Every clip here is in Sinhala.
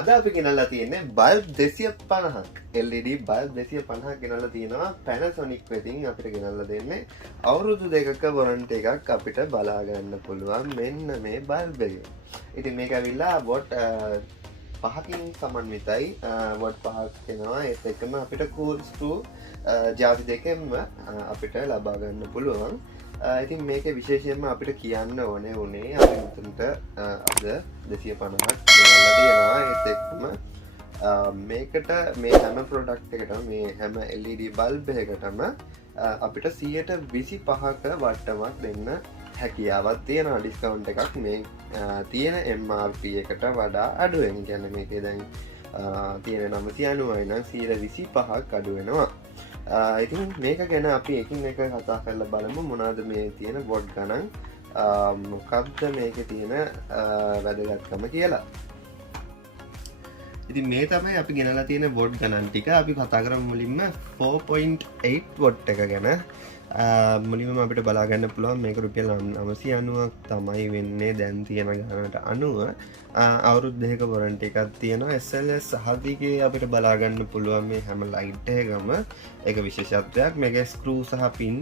අද අපි ගෙනල්ලා තියෙන්නේ බල්බ් 250ක් LED බල්බ් 250ක් ගෙනල්ලා තියෙනවා Panasonic වෙතින් අපිට ගෙනල්ලා දෙන්නේ අවුරුදු දෙකක වොරන්ටි එකක් අපිට බලා ගන්න පුළුවන් මෙන්න මේ බල්බ් එක. ඉතින් මේක ඇවිල්ලා වොට් 5කින් සමන්විතයි වොට් 5ක් එනවා ඒත් එක්කම අපිට කූල් ස්ක්‍රූ ජාති දෙකෙන්ම අපිට ලබා ගන්න පුළුවන්. ඉතින් මේක විශේෂයෙන්ම අපිට කියන්න ඕනේ උනේ අපි මුතුන්ට අද 250ක් ගෙනල්ලා දෙනවා ඒත් එක්කම මේකට මේ හැම ප්‍රොඩක්ට් එකටම මේ හැම LED බල්බ් එකකටම අපිට 125ක වට්ටමක් දෙන්න හැකියාවක් තියෙනවා ඩිස්කවුන්ට් එකක් මේ තියෙන MRP එකට වඩා අඩුවෙන්. කියන්නේ මේකේ දැන් තියෙන 990යි නම් 125ක් අඩු වෙනවා. ඉතින් මේක ගැන අපි එකින් එක කතා කරලා බලමු මොනවද මේ තියෙන වොට් ගණන් මොකක්ද මේකේ තියෙන වැදගත්කම කියලා. ඉතින් මේ තමයි අපි ගෙනලා තියෙන වොට් ගණන් ටික. අපි කතා කරමු මුලින්ම 4.8 වොට් එක ගැන. මුලින්ම අපිට බලා ගන්න පුළුවන් මේක රුපියල් 990ක් තමයි වෙන්නේ දැන් තියෙන ගණනට අනුව. අවුරුදු දෙකක වොරන්ටි එකක් තියෙනවා. SLS සහතිකේ අපිට බලා ගන්න පුළුවන් මේ හැම ලයිට් එකකම. ඒක විශේෂත්වයක්. මේකේ ස්ක්‍රූ සහ පින්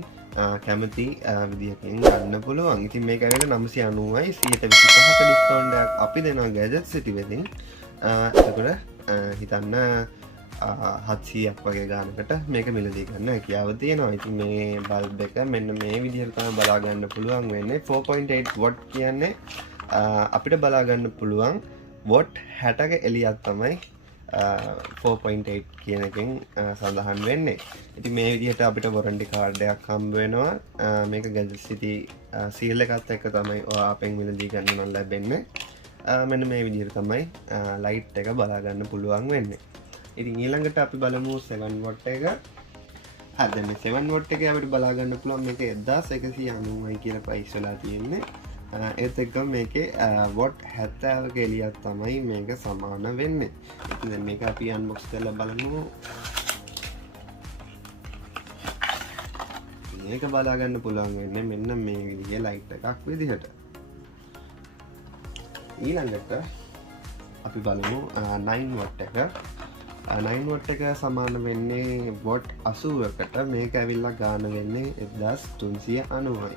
කැමති විදිහකින් ගන්න පුළුවන්. ඉතින් මේක ඇවිල්ලා 990යි 125ක ඩිස්කවුන්ට් එකක් අපි දෙනවා Gadget City වෙතින්. එතකොට හිතන්න 700ක් වගේ ගානකට මේක මිලදී ගන්න හැකියාව තියෙනවා. ඉතින් මේ බල්බ් එක මෙන්න මේ විදිහට තමයි බලා ගන්න පුළුවන් වෙන්නේ. 4.8 වොට් කියන්නේ අපිට බලා ගන්න පුළුවන් වොට් 60ක එළියක් තමයි 4.8 කියන එකෙන් සඳහන් වෙන්නේ. ඉතින් මේ විදිහට අපිට වොරන්ටි කාඩ් එකක් හම්බ වෙනවා. මේක Gadget City සීල් එකත් එක්ක තමයි ඔයා අපෙන් මිලදී ගන්න නම් ලැබෙන්නේ. මෙන්න මේ විදිහට තමයි ලයිට් එක බලා ගන්න පුළුවන් වෙන්නේ. ඉතින් ඊළඟට අපි බලමු 7 වොට් එක. හරි මේ 7 වොට් එක අපිට බලා ගන්න පුළුවන් මේක 1190යි කියලා ප්‍රයිස් වෙලා තියෙන්නේ. ඒත් එක්කම මේකේ වොට් 70ක එළියක් තමයි මේක සමාන වෙන්නේ. ඉතින් දැන් මේක අපි අන්බොක්ස් කරලා බලමු. මේක බලා ගන්න පුළුවන් වෙන්නේ මෙන්න මේ විදිහේ ලයිට් එකක් විදිහට. ඊළඟට අපි බලමු 9 වොට් එක. 9 වොට් එක සමාන වෙන්නේ වොට් 80කට. මේක ඇවිල්ලා ගාන වෙන්නේ 1390යි.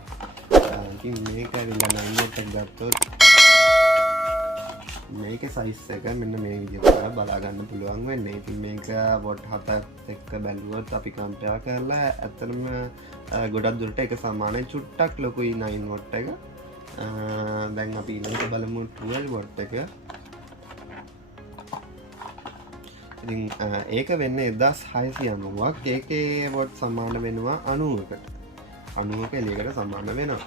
ඉතින් මේක ඇවිල්ලා 9 වොට් එක ගත්තොත් මේකේ සයිස් එක මෙන්න මේ විදිහට බලා ගන්න පුළුවන් වෙන්නේ. ඉතින් මේක වොට් 7ක් එක්ක බැලුවොත් අපි කම්පෙයාර් කරලා ඇත්තටම ගොඩක් දුරට ඒක සමානයි. චුට්ටක් ලොකුයි 9 වොට් එක. දැන් අපි ඊළඟට බලමු 12 වොට් එක. ඉතින් ඒක වෙන්නේ 1690ක්. ඒකේ වොට් සමාන වෙනවා 90කට. 90ක එළියකට සමාන වෙනවා.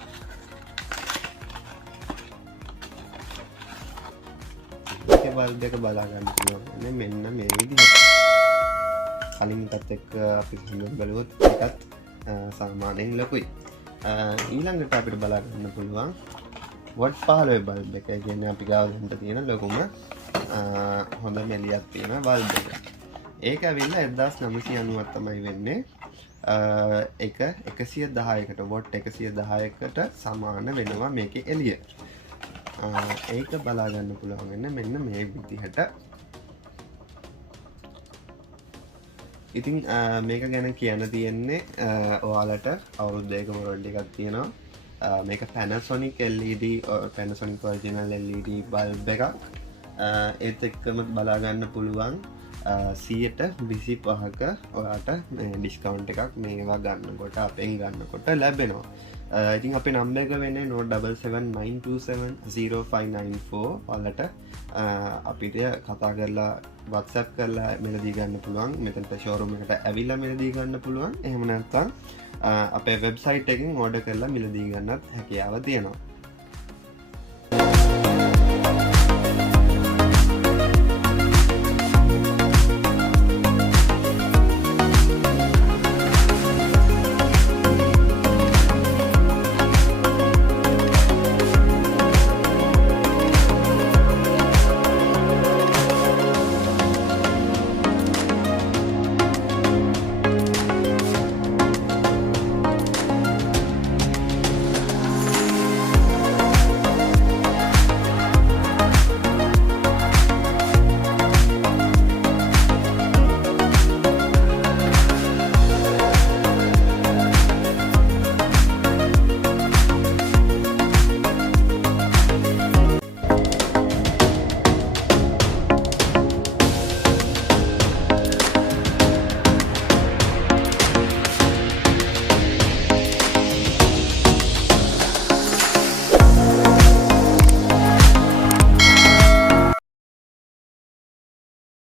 මේකේ බල්බ් එක බලා ගන්න පුළුවන් මෙන්න මේ විදිහට. කලින් එකත් එක්ක අපි බලුවොත් ඒකත් සාමාන්‍යයෙන් ලොකුයි. ඊළඟට අපිට බලා ගන්න පුළුවන් වොට් 15 බල්බ් එක. කියන්නේ අපි ගාව දෙන්න තියෙන ලොකුම හොඳ මෙලියක් තියෙන බල්බ් එක. ඒක ඇවිල්ලා 1990ක් තමයි වෙන්නේ. එක 110කට වොට් 110කට සමාන වෙනවා මේකේ එළිය. ඒක බලා ගන්න පුළුවන් වෙන්නේ මෙන්න මේ විදිහට. ඉතින් මේක ගැන කියන්න තියෙන්නේ ඔයාලට අවුරුදු දෙකක වොරන්ටි එකක් තියෙනවා. මේක Panasonic LED Panasonic original LED bulb එකක්. ඒත් එක්කම බලා ගන්න පුළුවන් 125ක ඔයාට ඩිස්කවුන්ට් එකක් මේවා ගන්නකොට අපෙන් ගන්නකොට ලැබෙනවා. ඉතින් අපේ නම්බර් එක වෙන්නේ 9779270594 ඔයාලට අපිට කතා කරලා WhatsApp කරලා මිලදී ගන්න පුළුවන්. මෙතනට ෂෝරූම් එකට ඇවිල්ලා මිලදී ගන්න පුළුවන්. එහෙම නැත්නම් අපේ වෙබ්සයිට් එකෙන් ඕඩර් කරලා මිලදී ගන්නත් හැකියාව තියෙනවා.